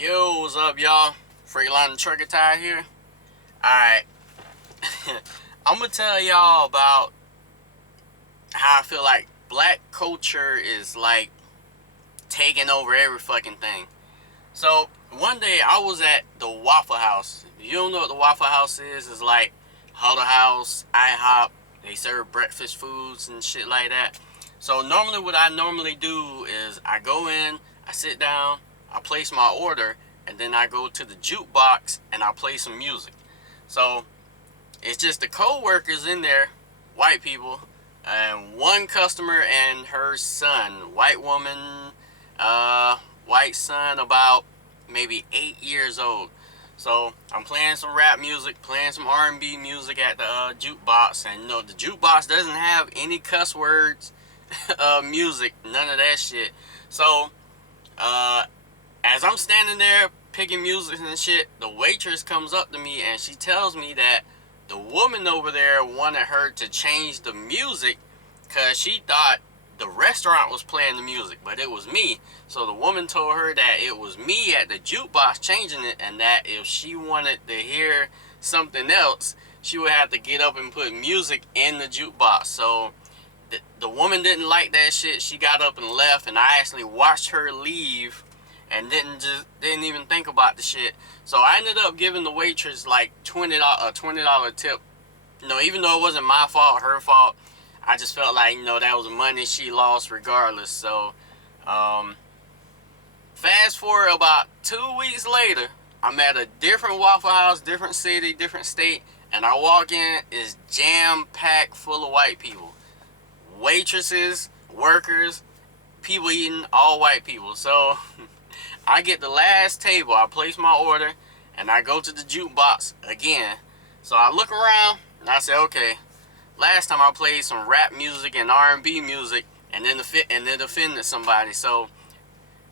Yo, what's up, y'all? Freightliner Trucker Tire here. Alright, I'm gonna tell y'all about how I feel like black culture is like taking over every fucking thing. So, one day I was at the Waffle House. If you don't know what the Waffle House is, it's like Huddle House, IHOP. They serve breakfast foods and shit like that. So, normally what I normally do is I go in, I sit down, I place my order, and then I go to the jukebox and I play some music. So it's just the co-workers in there, white people, and one customer and her son, white woman, white son, about maybe 8 years old. So I'm playing some rap music, playing some R&B music at the jukebox, and you know the jukebox doesn't have any cuss words, music, none of that shit. So as I'm standing there picking music and shit, the waitress comes up to me and she tells me that the woman over there wanted her to change the music because she thought the restaurant was playing the music, but it was me. So the woman told her that it was me at the jukebox changing it, and that if she wanted to hear something else, she would have to get up and put music in the jukebox. So the woman didn't like that shit. She got up and left, and I actually watched her leave and didn't even think about the shit. So I ended up giving the waitress like a $20 tip. You know, even though it wasn't my fault, her fault, I just felt like, you know, that was money she lost regardless. So fast forward about 2 weeks later, I'm at a different Waffle House, different city, different state, and I walk in, it's jam-packed full of white people. Waitresses, workers, people eating, all white people. So I get the last table, I place my order, and I go to the jukebox again. So I look around and I say, okay, last time I played some rap music and R&B music and then offended somebody. So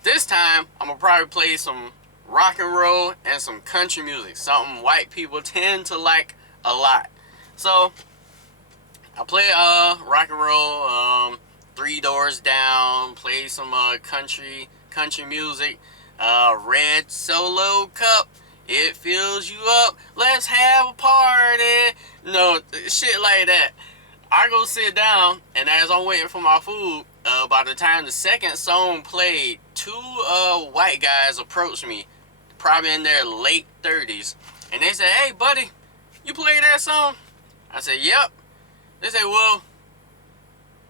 this time I'm gonna probably play some rock and roll and some country music, something white people tend to like a lot. So I play rock and roll, Three Doors Down, play some country music. Red Solo Cup, it fills you up, let's have a party. No, shit like that. I go sit down, and as I'm waiting for my food, by the time the second song played, two white guys approached me, probably in their late 30s, and they said, "Hey buddy, you play that song?" I said, "Yep." They said, "Well,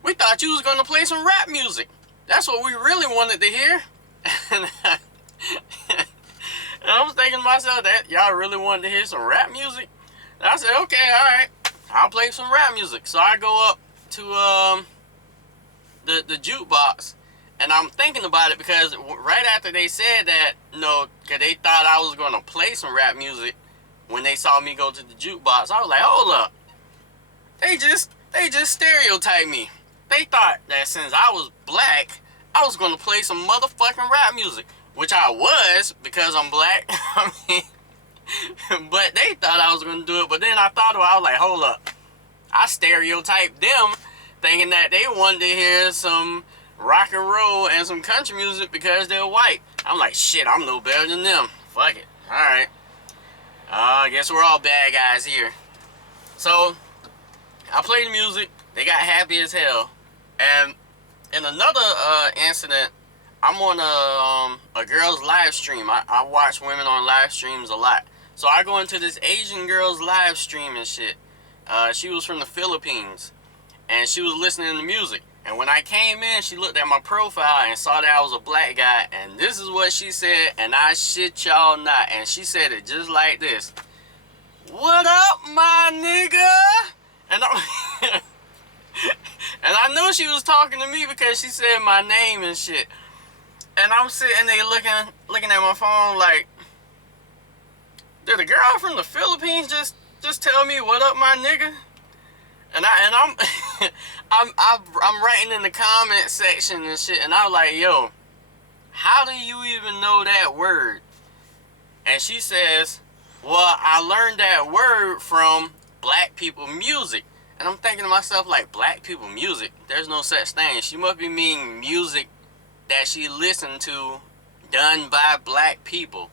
we thought you was gonna play some rap music. That's what we really wanted to hear." And I was thinking to myself, that y'all really wanted to hear some rap music? And I said, okay, alright, I'll play some rap music. So I go up to the jukebox, and I'm thinking about it because right after they said that, you know, because they thought I was going to play some rap music when they saw me go to the jukebox, I was like, hold up, they just stereotyped me. They thought that since I was black, I was going to play some motherfucking rap music, which I was because I'm black. I mean, but they thought I was going to do it. But then I thought about it, I was like, hold up. I stereotyped them thinking that they wanted to hear some rock and roll and some country music because they're white. I'm like, shit, I'm no better than them. Fuck it. Alright. I guess we're all bad guys here. So, I played the music. They got happy as hell. And in another incident, I'm on a girl's live stream. I watch women on live streams a lot. So I go into this Asian girl's live stream and shit. She was from the Philippines, and she was listening to music. And when I came in, she looked at my profile and saw that I was a black guy. And this is what she said, and I shit y'all not. And she said it just like this. "What up, my nigga?" And I'm and I knew she was talking to me because she said my name and shit. And I'm sitting there looking at my phone like, did a girl from the Philippines just tell me what up, my nigga? And I'm I'm writing in the comment section and shit, and I'm like, yo, how do you even know that word? And she says, well, I learned that word from black people music. And I'm thinking to myself, like, black people music? There's no such thing. She must be meaning music that she listened to, done by black people.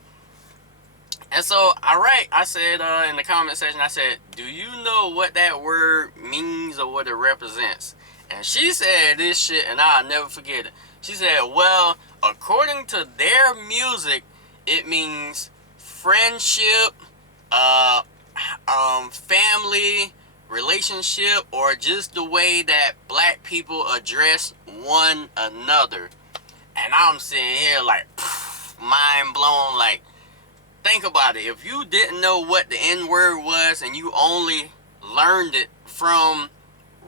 And so I said in the comment section, I said, do you know what that word means or what it represents? And she said this shit, and I'll never forget it. She said, well, according to their music, it means friendship, family, relationship, or just the way that black people address one another. And I'm sitting here like, mind blown, like, think about it. If you didn't know what the N-word was and you only learned it from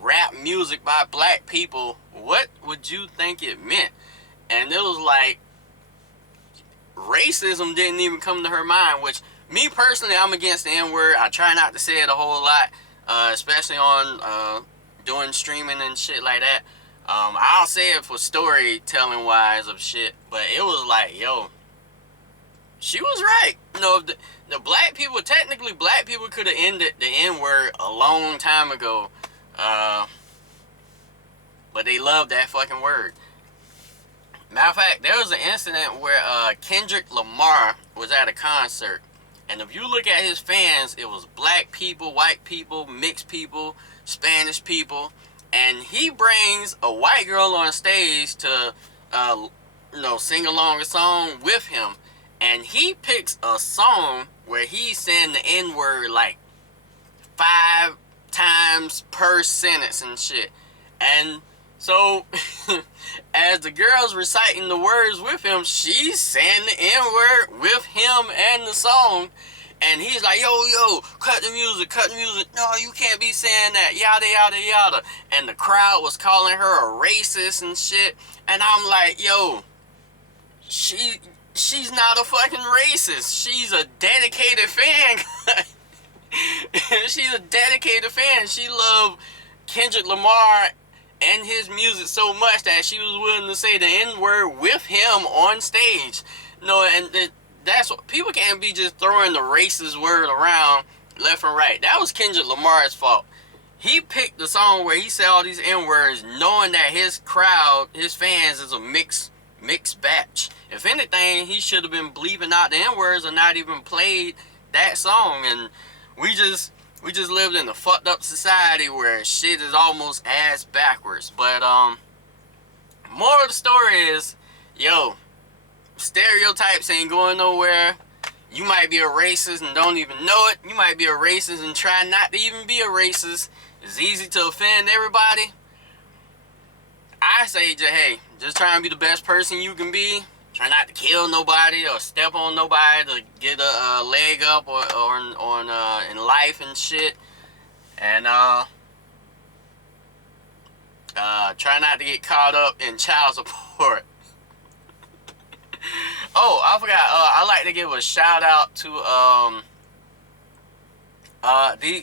rap music by black people, what would you think it meant? And it was like, racism didn't even come to her mind, which, me personally, I'm against the N-word. I try not to say it a whole lot, especially on doing streaming and shit like that. I'll say it for storytelling wise of shit, but it was like, yo, she was right. You know, the black people, technically black people could have ended the N-word a long time ago, but they love that fucking word. Matter of fact, there was an incident where Kendrick Lamar was at a concert, and if you look at his fans, it was black people, white people, mixed people, Spanish people, and he brings a white girl on stage to, sing along a song with him, and he picks a song where he's saying the N-word like 5 times per sentence and shit, and so, as the girl's reciting the words with him, she's saying the N-word with him and the song. And he's like, yo, cut the music. No, you can't be saying that, yada, yada, yada. And the crowd was calling her a racist and shit. And I'm like, yo, she's not a fucking racist. She's a dedicated fan. She's a dedicated fan. She loved Kendrick Lamar and his music so much that she was willing to say the N-word with him on stage. No, and that's what people can't be just throwing the racist word around left and right. That was Kendrick Lamar's fault. He picked the song where he said all these N-words, knowing that his crowd, his fans, is a mixed batch. If anything, he should have been bleeping out the N-words and not even played that song. And we just lived in a fucked up society where shit is almost ass backwards. But moral of the story is, yo, stereotypes ain't going nowhere. You might be a racist and don't even know it. You might be a racist and try not to even be a racist. It's easy to offend everybody. I say, just try and be the best person you can be. Try not to kill nobody or step on nobody to get a leg up or in life and shit. And try not to get caught up in child support. Oh, I forgot. I like to give a shout out to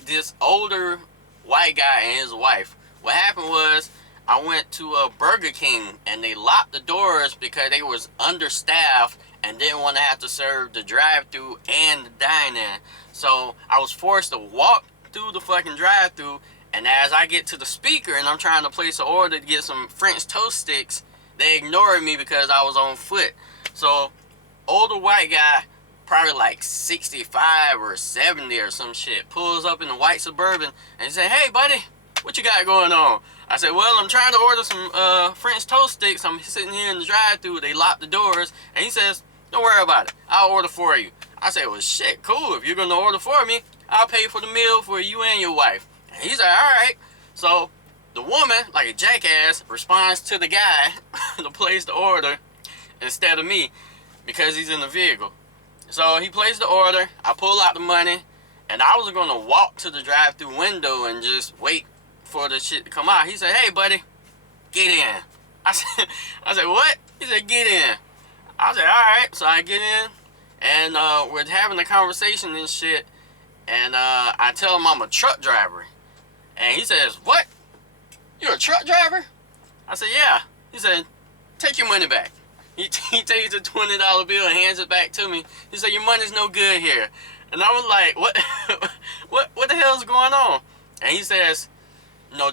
this older white guy and his wife. What happened was, I went to a Burger King and they locked the doors because they was understaffed and didn't want to have to serve the drive-thru and the dine-in. So I was forced to walk through the fucking drive-thru, and as I get to the speaker and I'm trying to place an order to get some French toast sticks, they ignored me because I was on foot. So older white guy, probably like 65 or 70 or some shit, pulls up in a white Suburban and he said, "Hey buddy, what you got going on?" I said, "Well, I'm trying to order some French toast sticks. I'm sitting here in the drive-thru. They locked the doors." And he says, "Don't worry about it. I'll order for you." I said, "Well, shit, cool. If you're going to order for me, I'll pay for the meal for you and your wife." And he's like, "All right." So the woman, like a jackass, responds to the guy to place the order instead of me because he's in the vehicle. So he placed the order. I pull out the money, and I was going to walk to the drive-thru window and just wait for the shit to come out. He said, "Hey buddy, get in." I said, "What?" He said, "Get in." I said, "All right." So I get in, and we're having a conversation and shit, and I tell him I'm a truck driver, and he says, "What? You're a truck driver?" I said, "Yeah." He said, "Take your money back." He takes the $20 bill and hands it back to me. He said, "Your money's no good here." And I was like, what the hell's going on? And he says,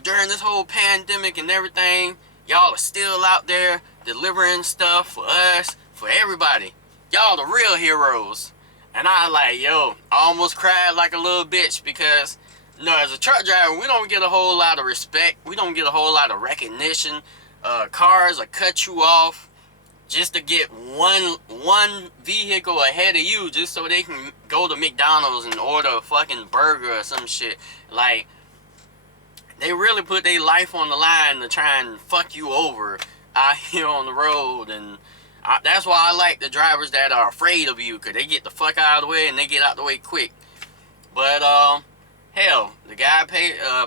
during this whole pandemic and everything, y'all are still out there delivering stuff for us, for everybody. Y'all the real heroes. And I like, yo, I almost cried like a little bitch because, you know, as a truck driver, we don't get a whole lot of respect. We don't get a whole lot of recognition. Cars will cut you off just to get one vehicle ahead of you just so they can go to McDonald's and order a fucking burger or some shit. Like, they really put their life on the line to try and fuck you over out here on the road. And that's why I like the drivers that are afraid of you, because they get the fuck out of the way and they get out the way quick. But, hell, the guy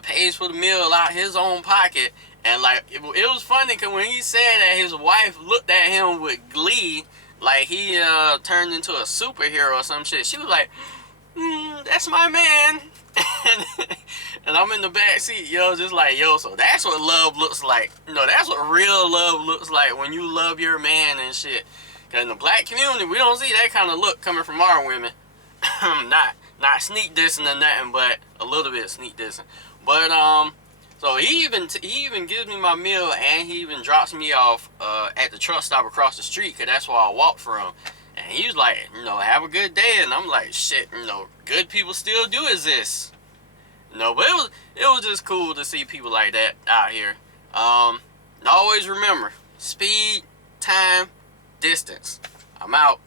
pays for the meal out his own pocket. And, like, it was funny because when he said that, his wife looked at him with glee, like he turned into a superhero or some shit. She was like, that's my man. And I'm in the back seat, yo, just like, yo, so that's what love looks like. You know, that's what real love looks like, when you love your man and shit. Because in the black community, we don't see that kind of look coming from our women. Not sneak dissing or nothing, but a little bit sneak dissing. But, so he even gives me my meal, and he even drops me off at the truck stop across the street, because that's where I walk from. And he was like, you know, have a good day. And I'm like, shit, you know, good people still do exist. You know, but it was just cool to see people like that out here. And always remember, speed, time, distance. I'm out.